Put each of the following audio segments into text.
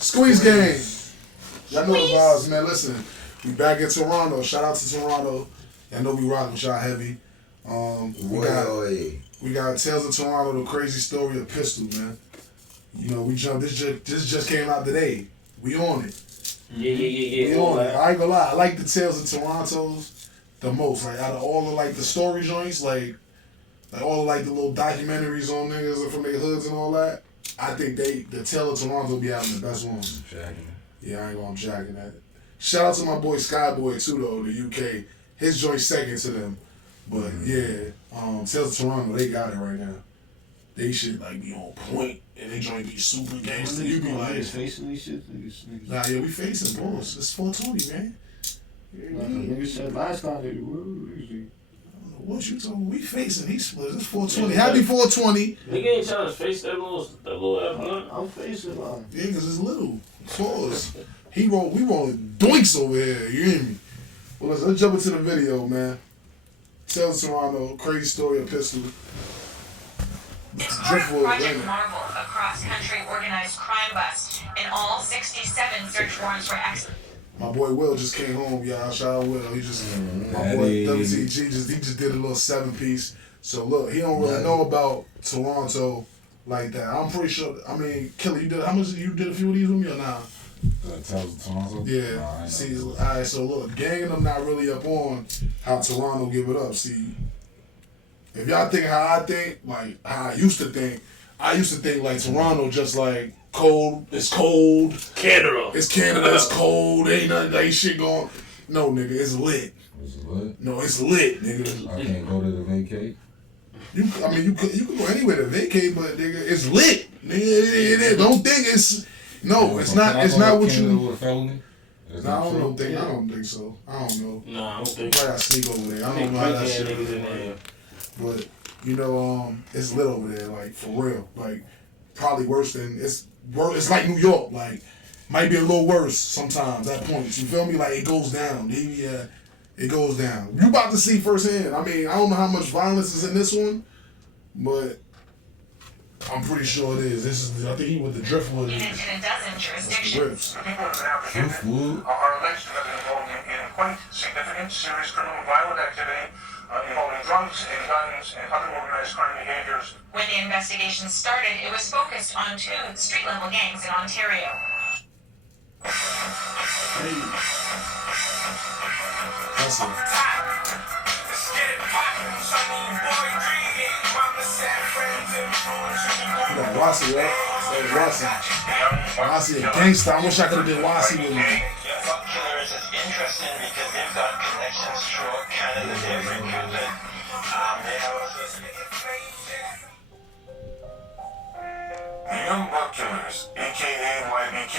Squeeze Gang. Y'all know the vibes, man. Listen, we back in Toronto. Shout out to Toronto. Y'all know we rocking with y'all heavy. We got Tales of Toronto, the crazy story of Pistol, man. You know, we jumped. This just came out today. We on it. Yeah. We on it. I ain't gonna lie. I like the Tales of Toronto's the most. Like out of all the like the story joints, like all of like the little documentaries on niggas from their hoods and all that. I think the Tale of Toronto be having the best ones. Yeah, I'm jacking that. Shout out to my boy Skyboy too though, the UK. His joint second to them. But yeah, Tales of Toronto, they got it right now. They should like be on point and they joint be super gangster. You be like facing these shit. Nah, yeah, we facing boss. It's 420, man. Nigga said last time they what you talking? We facing these splits. It's 420. Happy 420. Nigga ain't trying to face that little blunt. I'm facing mine. Yeah, cause it's little. Pause. We rolling doinks over here. You hear me? Well, let's jump into the video, man. Tales of Toronto, crazy story of Pistol. It's part of Project Marvel, a cross-country organized crime bust. In all, 67 search warrants were executed. My boy Will just came home, y'all. Shout out Will. He just my boy WTG just did a little 7-piece. So look, he don't really know about Toronto like that. I'm pretty sure. I mean, Killer, you did a few of these with me or nah? Tales of Toronto? Yeah. Nah, see, alright. So look, Gang and them not really up on how Toronto give it up. See, if y'all think how I think, like how I used to think like Toronto just like cold. It's cold. Canada. It's Canada. It's cold. Ain't nothing. Ain't shit going. No, nigga, it's lit. Is it lit? No, it's lit, nigga. I can't go to the vacate. You could go anywhere to vacate, but nigga, it's lit. Nigga, don't think it's it's not. It's not what you. With a felony? I don't think so. I don't know. Nah, I don't think so. Probably gotta sneak over there. I don't know how that shit is. But you know, it's lit over there, like for real. Like probably worse than it's like New York. Like might be a little worse sometimes at points. You feel me? Like it goes down. Yeah, it goes down. You about to see firsthand. I mean, I don't know how much violence is in this one, but I'm pretty sure it is. I think he with the Driftwood. In a dozen jurisdictions. The people of Driftwood are alleged to have been involved in quite significant, serious criminal violent activity involving drugs and guns and other organized crime behaviors. When the investigation started, it was focused on 2 street-level gangs in Ontario. That's it. You got Wasi, right? Wasi a gangster. I wish I could have did Wasi with me. Fuck Killers is interesting because they've got connections throughout Canada to every Cupid. They have The Young Buck Killers, aka YBK,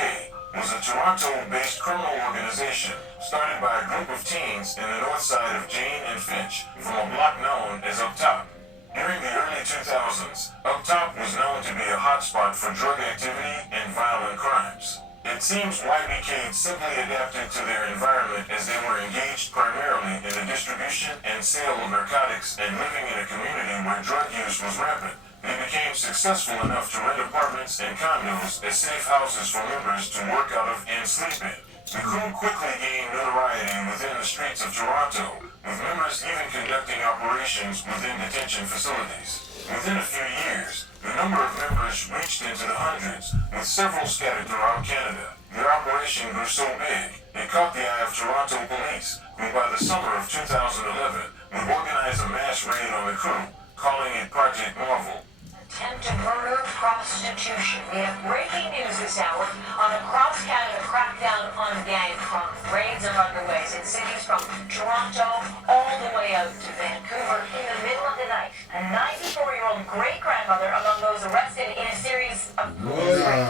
was a Toronto-based criminal organization started by a group of teens in the north side of Jane and Finch from a block known as Up Top. During the early 2000s, Up Top was known to be a hotspot for drug activity and violent crimes. It seems YBK simply adapted to their environment as they were engaged primarily in the distribution and sale of narcotics and living in a community where drug use was rampant. They became successful enough to rent apartments and condos as safe houses for members to work out of and sleep in. The crew quickly gained notoriety within the streets of Toronto, with members even conducting operations within detention facilities. Within a few years, the number of members reached into the hundreds, with several scattered throughout Canada. Their operation grew so big, it caught the eye of Toronto police, who by the summer of 2011 would organize a mass raid on the crew, calling it Project Marvel. Attempted murder, prostitution. We have breaking news this hour on a cross-Canada crackdown on gang crime. Raids are underway in cities from Toronto all the way out to Vancouver in the middle of the night. A 94-year-old great-grandmother among those arrested in a series of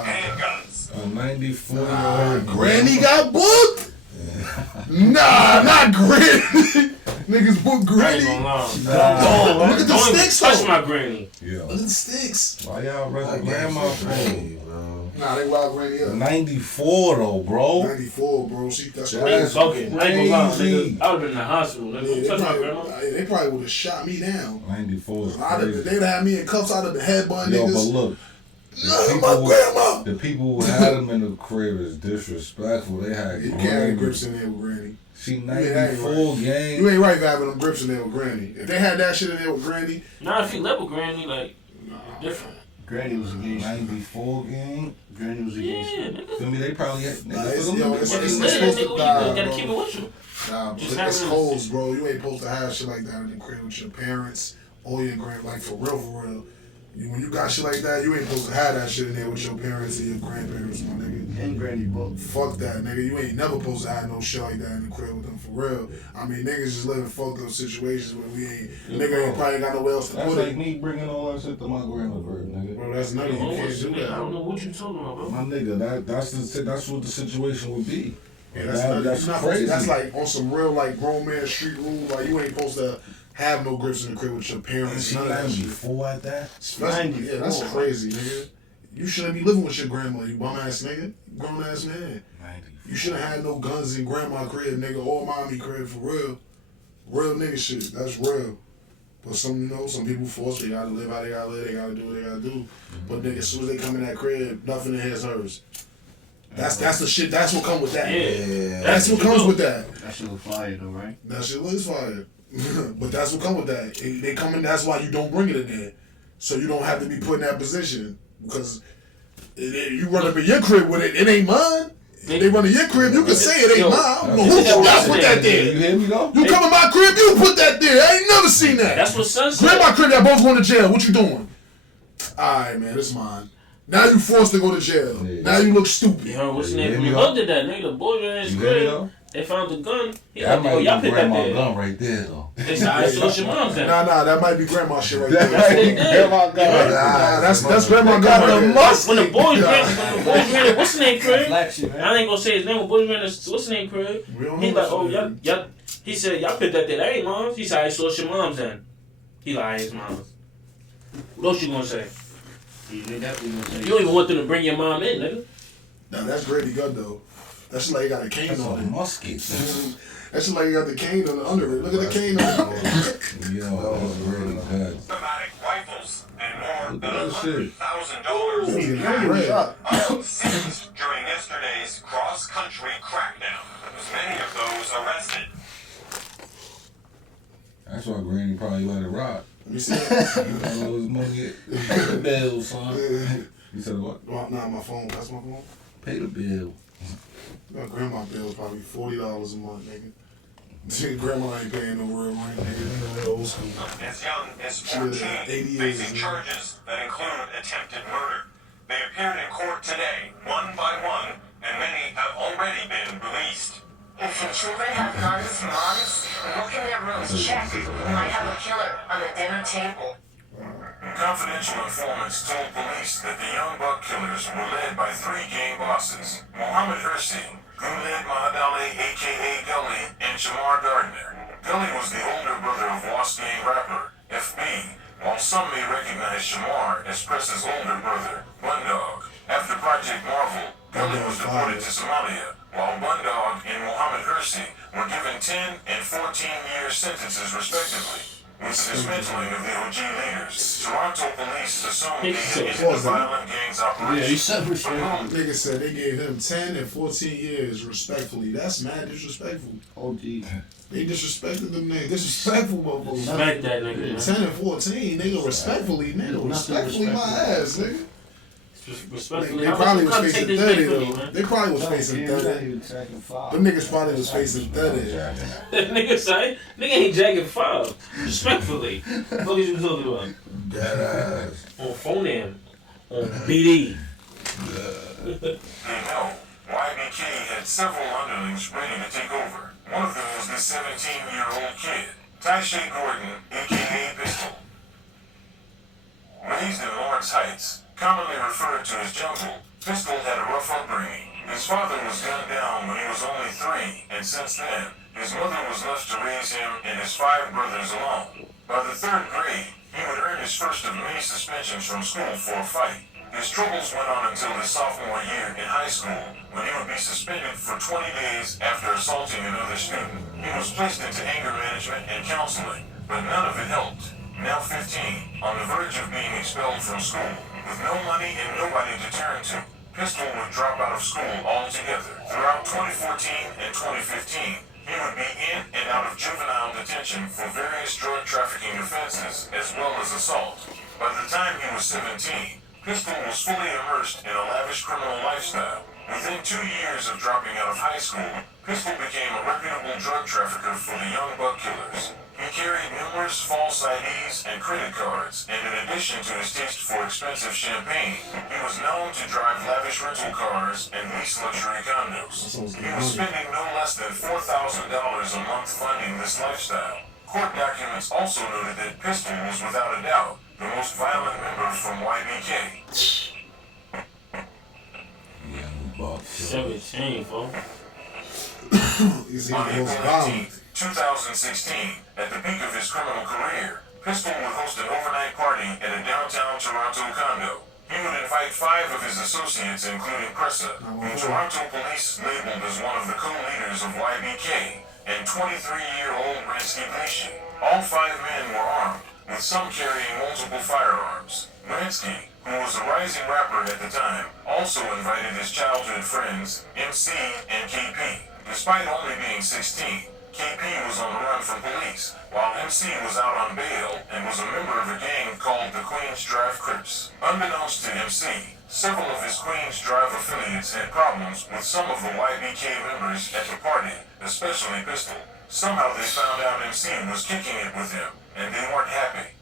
handguns. A 94-year-old Granny got booked? Nah, not Granny. Niggas book Granny. Look at the sticks, touch my Granny. Yeah. Look at the sticks. Why y'all arresting grandma for? Nah, they wild Granny up. 94 though, bro. 94, bro. That's crazy. I ain't gonna lie, nigga. I would've been in the hospital. Nigga. Touch my grandma. They probably would've shot me down. 94 is crazy. They'd have had me in cuffs. I'd have been headbutt Yo, niggas. but look, My grandma. The people who had him in the crib is disrespectful. They had You carrying grips in there with Granny. She Yeah, that ain't 94 right. game. You ain't right for having them grips in there with Granny. If they had that shit in there with Granny, Now if you level Granny, like, different. Granny was against you. 94 game. Granny was Yeah, against you. nigga. Feel me? They probably had Nah, niggas. it's- for them yo, to it's- be it's- fucking it's Later, supposed nigga, to you die, gotta bro. keep it with you. nah, Just but it's having- codes, bro. You ain't supposed to have shit like that in the crib with your parents or your grand. Like for real. When you got shit like that, you ain't supposed to have that shit in there with your parents and your grandparents, my nigga. And Granny both. Fuck that, nigga. You ain't never supposed to have no shit like that in the crib with them, for real. I mean, niggas just living fucked up situations where we ain't, nigga ain't probably got nowhere else to That's put like it. me bringing all that shit to my grandma's crib, nigga. Bro, that's nutty. You Oh, can't do shit, I that. don't know what you talking about, bro. My nigga, that's what the situation would be. Yeah, That- that's nutty. that's You're not supposed to- crazy. That's like on some real, like, grown man street rule. Like, you ain't supposed to have no grips in the crib with your And parents. she None of that shit. 94 at that. Yeah, that's crazy, nigga. You shouldn't be living with your grandma, you bum ass nigga. Grown ass man. 94. You shouldn't have no guns in grandma crib, nigga, or mommy crib, for real. Real nigga shit. That's real. But some people force, they gotta live how they gotta live, they gotta do what they gotta do. But nigga, as soon as they come in that crib, nothing in here is hers. That's the shit, that's what comes with that. Yeah. That's what comes with that. That shit was fire though, right? That shit looks fire. But that's what come with that. They come in, that's why you don't bring it in there. So you don't have to be put in that position. Because you run up in your crib with it, it ain't mine. They run in your crib, you can say it ain't mine. I don't know who you got put that You there. hear me though? You come in my crib, you put that there. I ain't never seen that. That's what son said. Grab my crib, that both going to jail. What you doing? Alright, man, it's mine. Now you forced to go to jail. Yeah. Now you look stupid. You heard what's the You name hear from me, the though? hood did that, nigga. The boys in his You hear me crib. though? They found the gun. He That like, might yo, be y'all pick that grandma there. gun right there though. They said, I saw your mom's then. Nah, that might be grandma shit right That there. might be Grandma got Nah, that's grandma They got got right the there. muscle. When the boys ran, what's the name, crib? black shit, I man. ain't gonna say his name, but boys ran, what's the name, crib? We don't He know like, oh, that y'all, he said, y'all picked that there. That ain't mom's. He said, I saw your mom's then. He like, it's mom's. What else you gonna say? Yeah, they definitely gonna say You don't even want them to bring your mom in, nigga. Nah, that's Grady Gun though. That shit like he got a cane That's a on it. musket. That shit like he got the cane on the under it. Look at the cane on it. Yo, that's really good. Automatic rifles and more Look than at that shit. $100,000 He's in getting red. are seized during yesterday's cross-country crackdown. Many of those arrested. That's why Granny probably let it rock. Let me see that. You got all his money, pay the bill, son. You said what? Nah, my phone. That's my phone. Pay the bill. My grandma bill is probably $40 a month, nigga. Grandma ain't paying no real rent, nigga. Old school. As young as She 14, was 80 years, facing man. charges that include attempted murder. They appeared in court today, one by one, and many have already been released. If your children have guns, moms, look in their rooms, check. You might have a killer on the dinner table. Confidential informants told police that the young buck killers were led by three gang bosses: Mohammed Hirsi, Guled Mahadali, aka Gully, and Shamar Gardner. Gully was the older brother of Lost Gang rapper FB, while some may recognize Shamar as Press's older brother, Bundog. After Project Marvel, Gully was deported to Somalia, while Bundog and Mohammed Hirsi were given 10 and 14-year sentences respectively. With the dismantling of the OG leaders, Toronto police assumed the end of violent gangs Yeah, he operations. said respectful. Nigga said they gave him 10 and 14 years respectfully. That's mad disrespectful. OG. They disrespected them niggas. Disrespectful motherfuckers. Smack that nigga, man. 10 and 14, nigga, respectfully, nigga. Respectfully my ass, nigga. Respectfully, They how probably much you was come take facing this 30 thing from me, though. man? They probably was No, facing he was 30. even attacking 5. Them niggas probably was facing 30. Nigga say, nigga ain't jacking 5. Respectfully. What is you talking about? Dead ass. On phone in. On BD. They know YBK had several underlings ready to take over. One of them was this 17-year-old kid, Tyshay Gordon, aka Pistol. Raised in Lawrence Heights, commonly referred to as Jungle, Pistol had a rough upbringing. His father was gunned down when he was only 3, and since then, his mother was left to raise him and his 5 brothers alone. By the 3rd grade, he would earn his first of many suspensions from school for a fight. His troubles went on until his sophomore year in high school, when he would be suspended for 20 days after assaulting another student. He was placed into anger management and counseling, but none of it helped. Now 15, on the verge of being expelled from school, With no money and nobody to turn to, Pistol would drop out of school altogether. Throughout 2014 and 2015, he would be in and out of juvenile detention for various drug trafficking offenses as well as assault. By the time he was 17, Pistol was fully immersed in a lavish criminal lifestyle. Within 2 years of dropping out of high school, Pistol became a reputable drug trafficker for the Young Buck Killers. He carried numerous false IDs and credit cards, and in addition to his taste for expensive champagne, he was known to drive lavish rental cars and lease luxury condos. He was spending no less than $4,000 a month funding this lifestyle. Court documents also noted that Pistol was without a doubt the most violent member from YBK. Young Buck. 17, folks. He's the On most April violent. 18th, 2016, at the peak of his criminal career, Pistol would host an overnight party at a downtown Toronto condo. He would invite 5 of his associates, including Pressa, whom Toronto police labeled as one of the co-leaders of YBK, and 23-year-old Ransky Gleason. All 5 men were armed, with some carrying multiple firearms. Ransky, who was a rising rapper at the time, also invited his childhood friends, MC and KP. Despite only being 16, KP was on the run from police, while MC was out on bail and was a member of a gang called the Queens Drive Crips. Unbeknownst to MC, several of his Queens Drive affiliates had problems with some of the YBK members at the party, especially Pistol. Somehow they found out MC was kicking it with him, and they weren't happy.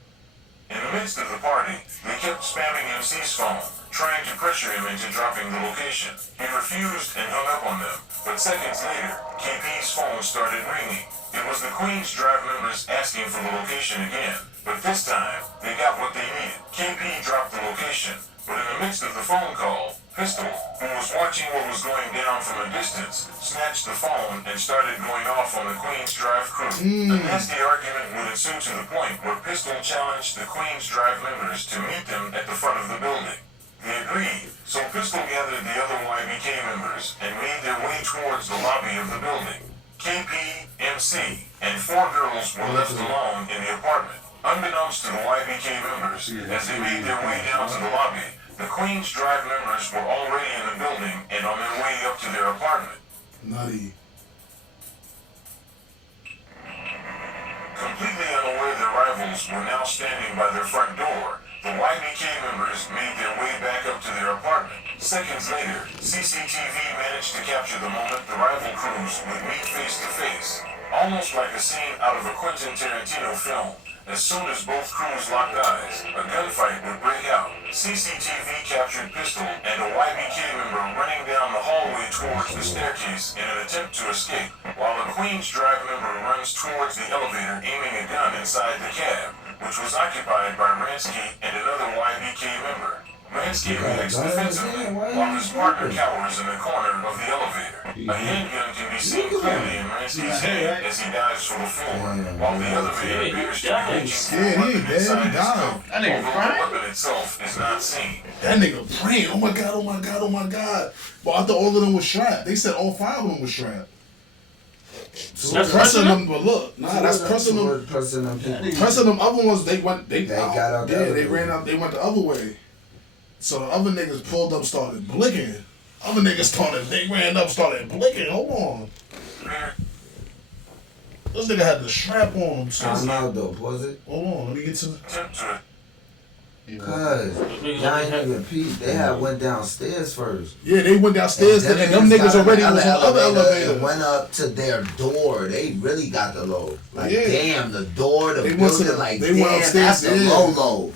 In the midst of the party, they kept spamming MC's phone, trying to pressure him into dropping the location. He refused and hung up on them, but seconds later, KP's phone started ringing. It was the Queens Drive members asking for the location again, but this time, they got what they needed. KP dropped the location, but in the midst of the phone call, Pistol, who was watching what was going down from a distance, snatched the phone and started going off on the Queens Drive crew. A nasty argument would ensue to the point where Pistol challenged the Queens Drive members to meet them at the front of the building. They agreed, so Pistol gathered the other YBK members and made their way towards the lobby of the building. KP, MC, and 4 girls were left alone in the apartment. Unbeknownst to the YBK members, as they made their way down to the lobby, the Queens Drive members were already in the building and on their way up to their apartment. Nutty. Completely unaware their rivals were now standing by their front door, the YBK members made their way back up to their apartment. Seconds later, CCTV managed to capture the moment the rival crews would meet face to face, almost like a scene out of a Quentin Tarantino film. As soon as both crews locked eyes, a gunfight would break out. CCTV captured Pistol and a YBK member running down the hallway towards the staircase in an attempt to escape, while a Queens Drive member runs towards the elevator aiming a gun inside the cab, which was occupied by Ransky and another YBK member. Ransky reacts defensively, while his partner cowers in the corner of the elevator. A handgun can be seen clearly in Ransky's hand as he dives for the floor, while the other man appears to be reaching for a weapon inside his coat, although the weapon itself is not seen. That nigga praying. Oh my god, oh my god, oh my god. But I thought all of them was strapped. They said all 5 of them was strapped. So That's pressing them? them, but look, nah, that's pressing them. Pressing them people. Pressing them other ones, they went, they got out the yeah, other they way. ran out, they went the other way. So the other niggas pulled up, started blinking. Other niggas they ran up, started blinking. Hold on. This nigga had the strap on him. Time out though, was it? Hold on, let me get to the. Cause y'all ain't even peep. They had went downstairs first. Yeah, they went downstairs, and them niggas already was on the other elevator. And went up to their door. They really got the low. Like Yeah. damn, the door, the They went to building. the- Like they went damn, upstairs, that's the yeah. low.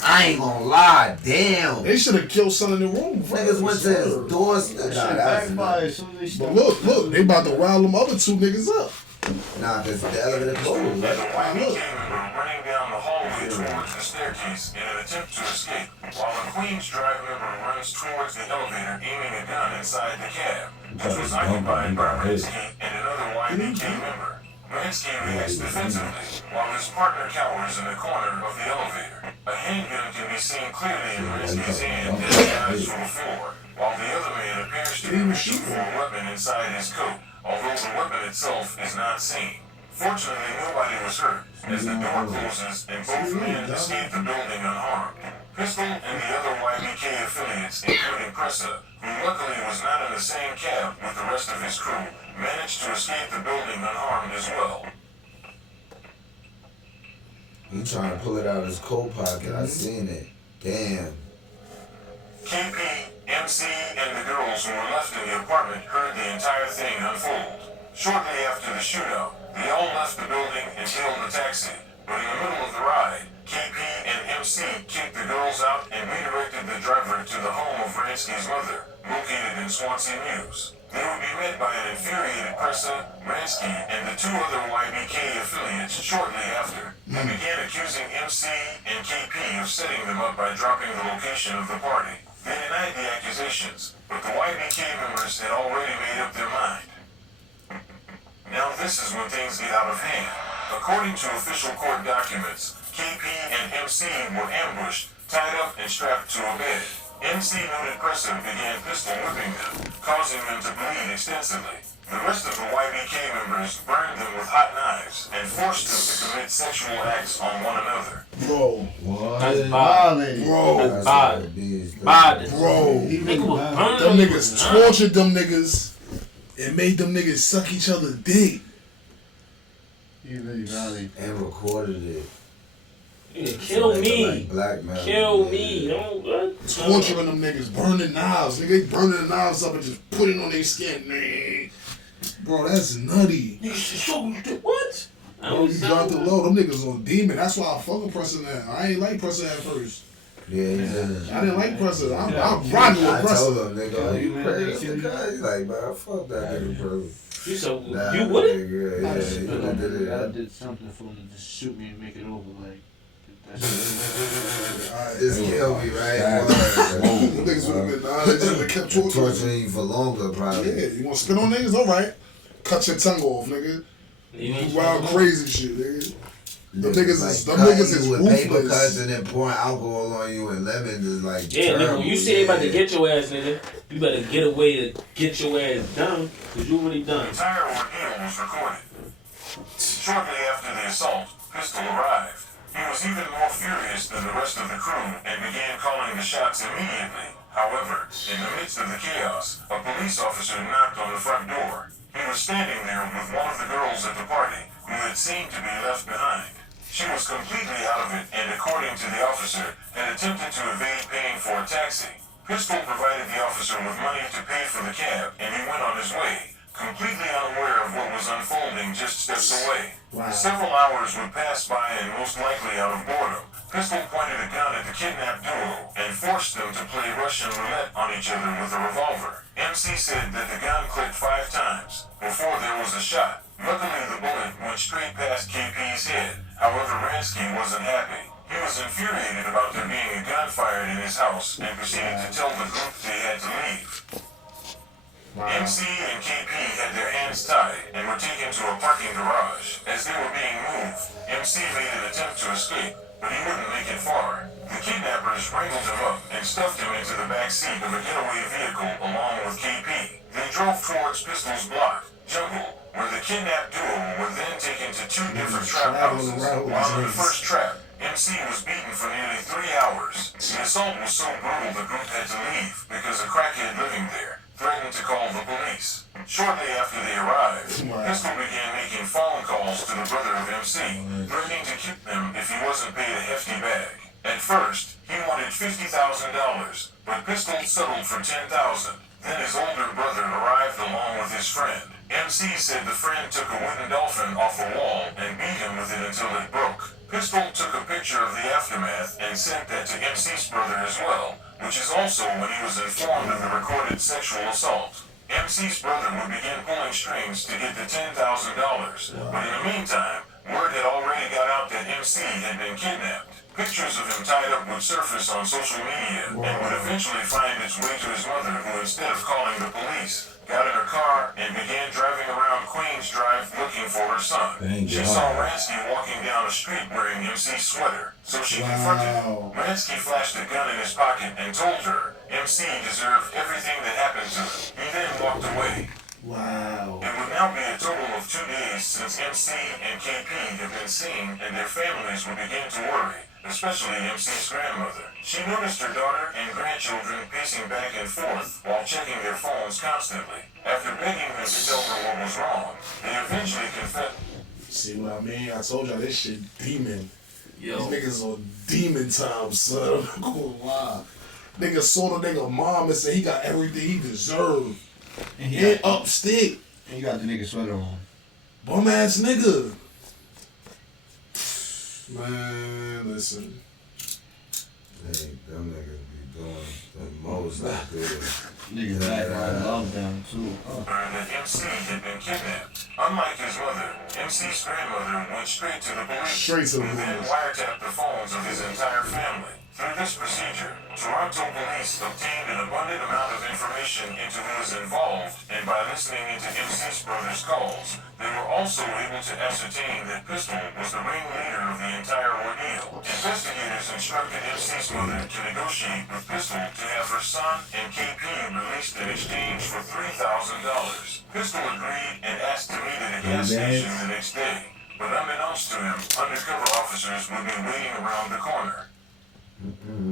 I ain't gonna lie, damn. They should have killed son in the room. Niggas went to his doors. Nah, that's But look, they about to rile them other 2 niggas up. nah, cause the elevator closed. And the YBK member running down the hallway towards the staircase in an attempt to escape, while a Queens Drive member runs towards the elevator aiming a gun inside the cab, which was occupied by Ransky and another YBK member. Ransky reacts defensively, while his partner cowers in the corner of the elevator. A handgun can be seen clearly in Ransky's hand as he dives for the floor, while the other man appears to be reaching for a weapon inside his coat, although the weapon itself is not seen. Fortunately, nobody was hurt, as the door closes and both men escape the building unharmed. Pistol and the other YBK affiliates, including Pressa, who luckily was not in the same cab with the rest of his crew, managed to escape the building unharmed as well. He trying to pull it out of his coat pocket. I seen it. Damn. KP, MC, and the girls who were left in the apartment heard the entire thing unfold. Shortly after the shootout, they all left the building and hailed a taxi. But in the middle of the ride, KP and MC kicked the girls out and redirected the driver to the home of Ransky's mother, located in Swansea Mews. They would be met by an infuriated Pressa, Ransky, and the two other YBK affiliates shortly after. They began accusing MC and KP of setting them up by dropping the location of the party. They denied the accusations, but the YBK members had already made up their mind. Now this is when things get out of hand. According to official court documents, KP and MC were ambushed, tied up and strapped to a bed. MC noted Pressa began pistol whipping them, causing them to bleed extensively. The rest of the YBK members burned them with hot knives and forced them to commit sexual acts on one another. Bro, What? That's bad. bro, That's what bad. it is. Bad. bro. Nigga was burning Them them. niggas tortured them niggas and made them niggas suck each other's dick. He really violent. And recorded it. Yeah, kill Like me. blackmail. Kill Yeah. me. Don't what? Torturing them niggas, burning knives. Nigga, they burning the knives up and just put it on their skin. Man. Bro, that's nutty. Nigga, show you did what? I Bro, you was dropped the low. Them niggas on demon. That's why I fucking Pressa now. I ain't like Pressa at first. Yeah, he did. I didn't like Pressa. I'm riding with I Pressa. told him, nigga, oh, you Yeah, crazy? yeah. He's like, man, fuck that nigga, bro. You so Nah, you would it? nigga, yeah, he did it. I did something for him to just shoot me and make it over. Like, Just kill me, right? Them niggas would have been, nah, they just would have kept torturing. Torturing you for longer, probably. Yeah, you want to spit on niggas? Alright. Cut your tongue off, nigga. You Do ain't wild crazy shit, nigga. Them niggas like is, them cutting niggas is you with paper ruthless. cuts and then pouring alcohol on you and lemons is like Yeah, nigga, terrible. when you say about to get your ass, nigga, you better get a way to get your ass done, cause you already The done. entire ordeal was recorded. Shortly after the assault, Pistol arrived. He was even more furious than the rest of the crew and began calling the shots immediately. However, in the midst of the chaos, a police officer knocked on the front door. He was standing there with one of the girls at the party, who had seemed to be left behind. She was completely out of it and, according to the officer, had attempted to evade paying for a taxi. Pistol provided the officer with money to pay for the cab, and he went on his way, completely unaware of what was unfolding just steps away. Wow. Several hours would pass by, and most likely out of boredom, Pistol pointed a gun at the kidnapped duo and forced them to play Russian roulette on each other with a revolver. MC said that the gun clicked 5 times before there was a shot. Luckily, the bullet went straight past KP's head. However, Ransky wasn't happy. He was infuriated about there being a gun fired in his house and proceeded to tell the group they had to leave. MC and KP had their hands tied and were taken to a parking garage. As they were being moved, MC made an attempt to escape, but he wouldn't make it far. The kidnappers wrangled him up and stuffed him into the back seat of a getaway vehicle along with KP. They drove towards Pistol's block, Jungle, where the kidnapped duo were then taken to 2 different trap houses. While in the first trap, MC was beaten for nearly 3 hours. The assault was so brutal the group had to leave because a crackhead living there threatened to call the police. Shortly after they arrived, Pistol began making phone calls to the brother of MC, threatening to kill him if he wasn't paid a hefty bag. At first, he wanted $50,000, but Pistol settled for $10,000. Then his older brother arrived along with his friend. MC said the friend took a wooden dolphin off the wall and beat him with it until it broke. Pistol took a picture of the aftermath and sent that to MC's brother as well, which is also when he was informed of the recorded sexual assault. MC's brother would begin pulling strings to get the $10,000, but in the meantime, word had already got out that MC had been kidnapped. Pictures of him tied up would surface on social media and would eventually find its way to his mother, who instead of calling the police, got in her car and began driving around Queens Drive looking for her son. She saw Ransky walking down a street wearing MC's sweater, so she confronted him. Ransky flashed a gun in his pocket and told her MC deserved everything that happened to him. He then walked away. Wow. It would now be a total of 2 days since MC and KP have been seen, and their families would begin to worry especially MC's grandmother. She noticed her daughter and grandchildren pacing back and forth while checking their phones constantly. After begging them to tell her what was wrong, they eventually confessed. See what I mean? I told y'all this shit demon. Yo. These niggas on demon time, son. I'm not gonna lie. Nigga saw the nigga mom and said he got everything he deserved. And And up stick. And you got the nigga sweater on. Bum ass nigga. Man, listen. Hey, them niggas be doing the most out there. Niggas back on lockdown too. That MC had been kidnapped. Unlike his mother, MC's grandmother went straight to the police. Straight to the who then police. wiretapped the phones of his entire family. Through this procedure, Toronto police obtained an abundant amount of information into who was involved, and by listening into MC's brother's calls, they were also able to ascertain that Pistol was the ringleader of the entire ordeal. Investigators instructed MC's mother to negotiate with Pistol to have her son and KP released in exchange for $3,000. Pistol agreed and asked to meet at a gas station the next day, but unbeknownst to him, undercover officers would be waiting around the corner.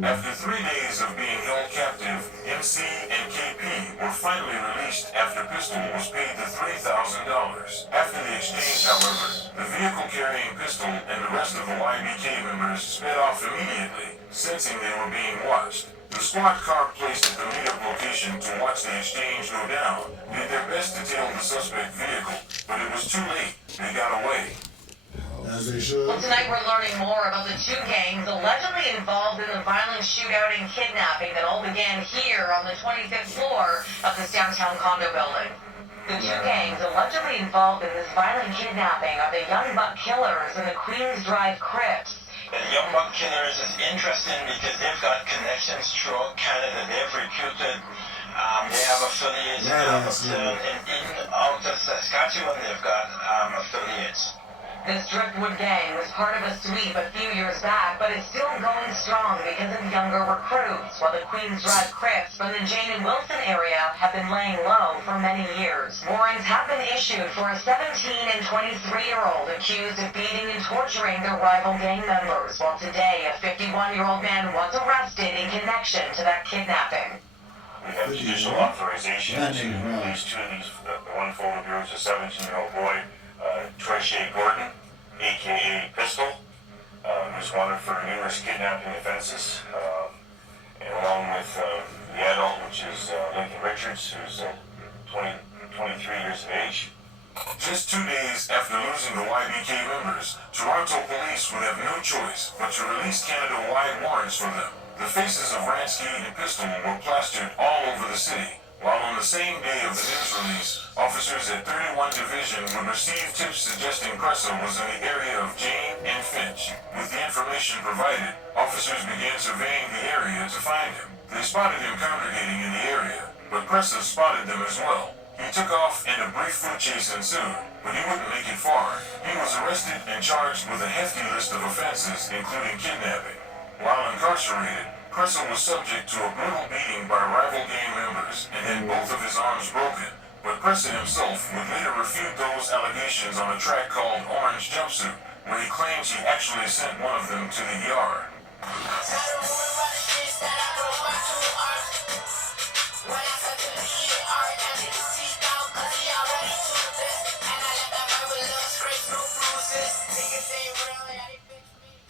After 3 days of being held captive, MC and KP were finally released after Pistol was paid the $3,000. After the exchange, however, the vehicle carrying Pistol and the rest of the YBK members sped off immediately, sensing they were being watched. The squad car placed at the meetup location to watch the exchange go down did their best to tail the suspect vehicle, but it was too late. They got away. As they should. Well, tonight we're learning more about the two gangs allegedly involved in the violent shootout and kidnapping that all began here on the 25th floor of this downtown condo building. The two gangs allegedly involved in this violent kidnapping are the Young Buck Killers and the Queens Drive Crips. The Young Buck Killers is interesting because they've got connections throughout Canada. They've recruited, they have affiliates in Alberton and in out of Saskatchewan. They've got affiliates. This Driftwood gang was part of a sweep a few years back, but it's still going strong because of younger recruits, while the Queens Drive Crips from the Jane and Wilson area have been laying low for many years. Warrants have been issued for a 17 and 23-year-old accused of beating and torturing their rival gang members, while today a 51-year-old man was arrested in connection to that kidnapping. We have judicial authorization That to nigga's right. release two of these. One photo here is a 17-year-old boy, Troy Shea Gordon, a.k.a. Pistol, who's wanted for numerous kidnapping offenses, and along with the adult, which is Lincoln Richards, who's 23 years of age. Just 2 days after losing the YBK members, Toronto police would have no choice but to release Canada-wide warrants for them. The faces of Ransky and Pistol were plastered all over the city, while on the same day of the news release, officers at 31 Division would receive tips suggesting Cressa was in the area of Jane and Finch. With the information provided, officers began surveying the area to find him. They spotted him congregating in the area, but Cressa spotted them as well. He took off and a brief foot chase ensued, but he wouldn't make it far. He was arrested and charged with a hefty list of offenses, including kidnapping. While incarcerated, Cressa was subject to a brutal beating by rival gang members and had both of his arms broken, but Cressa himself would later refute those allegations on a track called Orange Jumpsuit, where he claims he actually sent one of them to the ER.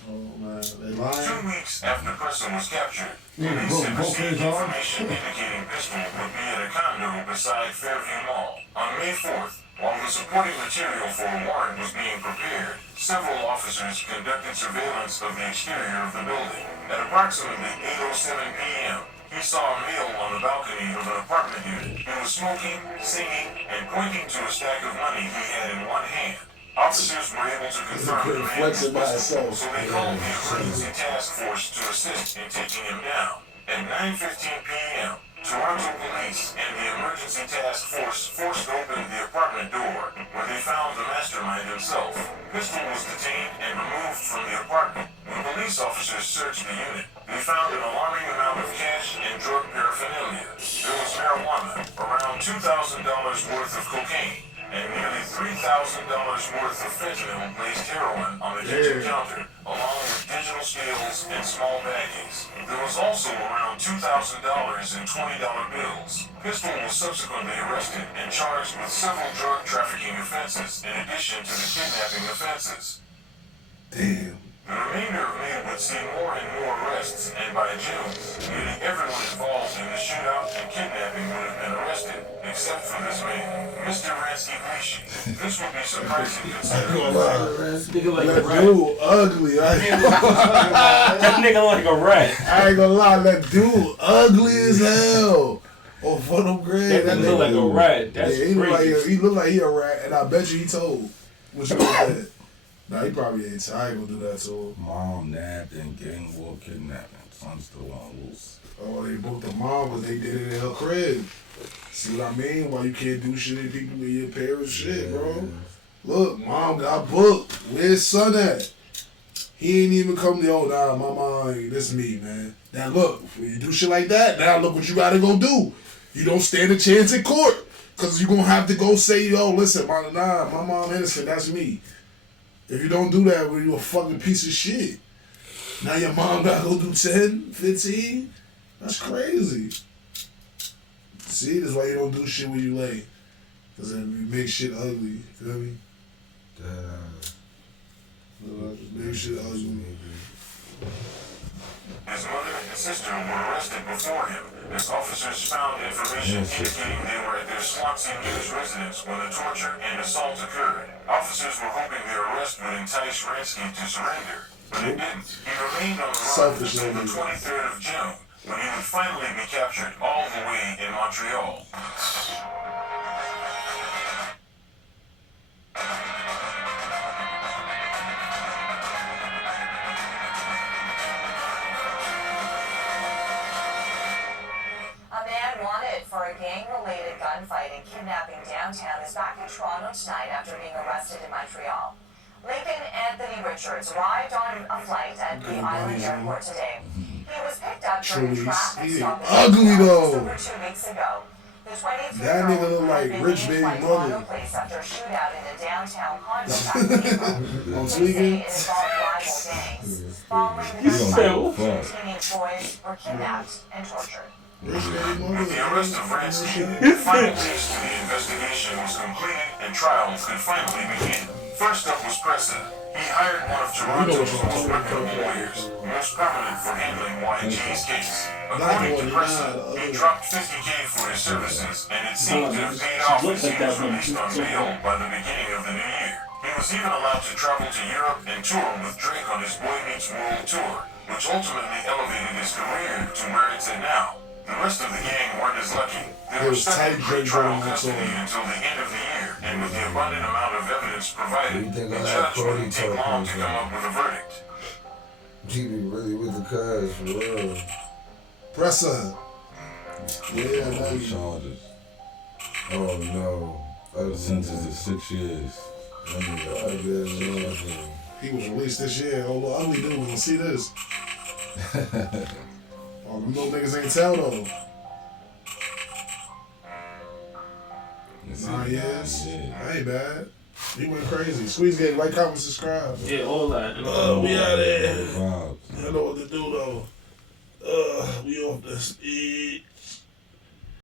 Oh man, they 2 lying. weeks after Cressa was captured, Nigga police broke had both received his arms. information indicating Pistol would be at a condo beside Fairview Mall. On May 4th, while the supporting material for a warrant was being prepared, several officers conducted surveillance of the exterior of the building. At approximately 8:07 p.m., he saw a male on the balcony of an apartment unit. He was smoking, singing, and pointing to a stack of money he had in one hand. Officers were able to confirm the man Flex it by was itself. so they called the emergency task force to assist in taking him down. At 9:15 p.m., Toronto police and the emergency task force forced open the apartment door, where they found the mastermind himself. Pistol was detained and removed from the apartment. When police officers searched the unit, they found an alarming amount of cash and drug paraphernalia. There was marijuana, around $2,000 worth of cocaine, and nearly $3,000 worth of fentanyl-laced heroin on the kitchen counter, along with digital scales, and small baggies. There was also around $2,000 in $20 bills. Pistol was subsequently arrested and charged with several drug trafficking offenses in addition to the kidnapping offenses. Damn. The remainder of May would see more and more arrests, and by June, nearly everyone involved in the shootout and kidnapping would have been arrested, except for this man, Mr. Ransky Gleeshi. This would be surprising considering Nigga like a That rat. dude ugly. That nigga like a rat. I ain't gonna lie, that dude ugly as hell. Oh, for them grade. That nigga look like a rat. That's he look crazy. like he look like he a rat, and I bet you he told. What you gonna do? Nah, he probably ain't. I ain't gonna do that to him. Mom, nabbed, and gang war kidnapping. Son still on loose. Oh, they booked the mom, but they did it in her crib. See what I mean? Why you can't do shit in people in your parents' shit, bro? Look, mom got booked. Where's son at? He ain't even come to, oh, nah, my mom, this me, man. Now look, when you do shit like that, now look what you gotta go do. You don't stand a chance in court. Cause you gonna have to go say, yo, listen, my mom innocent, that's me. If you don't do that, well, you a fucking piece of shit. Now your mom gotta go do 10, 15? That's crazy. See, that's why you don't do shit when you late. Cause then you make shit ugly. Feel me? Make shit ugly. his mother and sister were arrested before him, as officers found information indicating they were at their Swansea News residence when the torture and assault occurred. Officers were hoping their arrest would entice Ransky to surrender, but it didn't. He remained on the run until the 23rd of June, when he would finally be captured all the way in Montreal. For a gang-related gunfight and kidnapping downtown is back in Toronto tonight after being arrested in Montreal. Lincoln Anthony Richards arrived on a flight at the Island Airport today. He was picked up during a traffic stop ugly though. over 2 weeks ago. The 23-year-old That nigga look like had been rich named baby by mother. Toronto police after a shootout in a downtown condo back in April. On Police say tweaking? it involved rival gangs. Following the You don't gunfight, give a fuck. teenage boys were kidnapped and tortured. Rich baby mother. With the arrest of Ransky, the final piece to the investigation was completed and trials could finally begin. First up was Pressa. He hired one of Toronto's most reputable lawyers, most prominent for handling YG's case. According to Pressa, he dropped $50K for his services, and it seemed to have paid off as he was released on bail by the beginning of the new year. He was even allowed to travel to Europe and tour with Drake on his Boy Meets World tour, which ultimately elevated his career to where it's at now. The rest of the gang weren't as lucky. They were stuck in pre-trial custody until the end of the year, and with the abundant amount of evidence provided, the judge wouldn't take long to come up with a verdict. He be really with the cuz, for real. Pressa. Yeah, All man. charges. Oh no. The sentence is 6 years. That nigga ugly as hell. He was released this year. Oh, look, ugly dude. Gonna see this. Oh, them little niggas ain't tell though. 9 years. Yeah. That ain't bad. He went crazy. Squeeze game, like, comment, subscribe. Yeah, all that. We out there. Vibes. I know what to do though. We off this.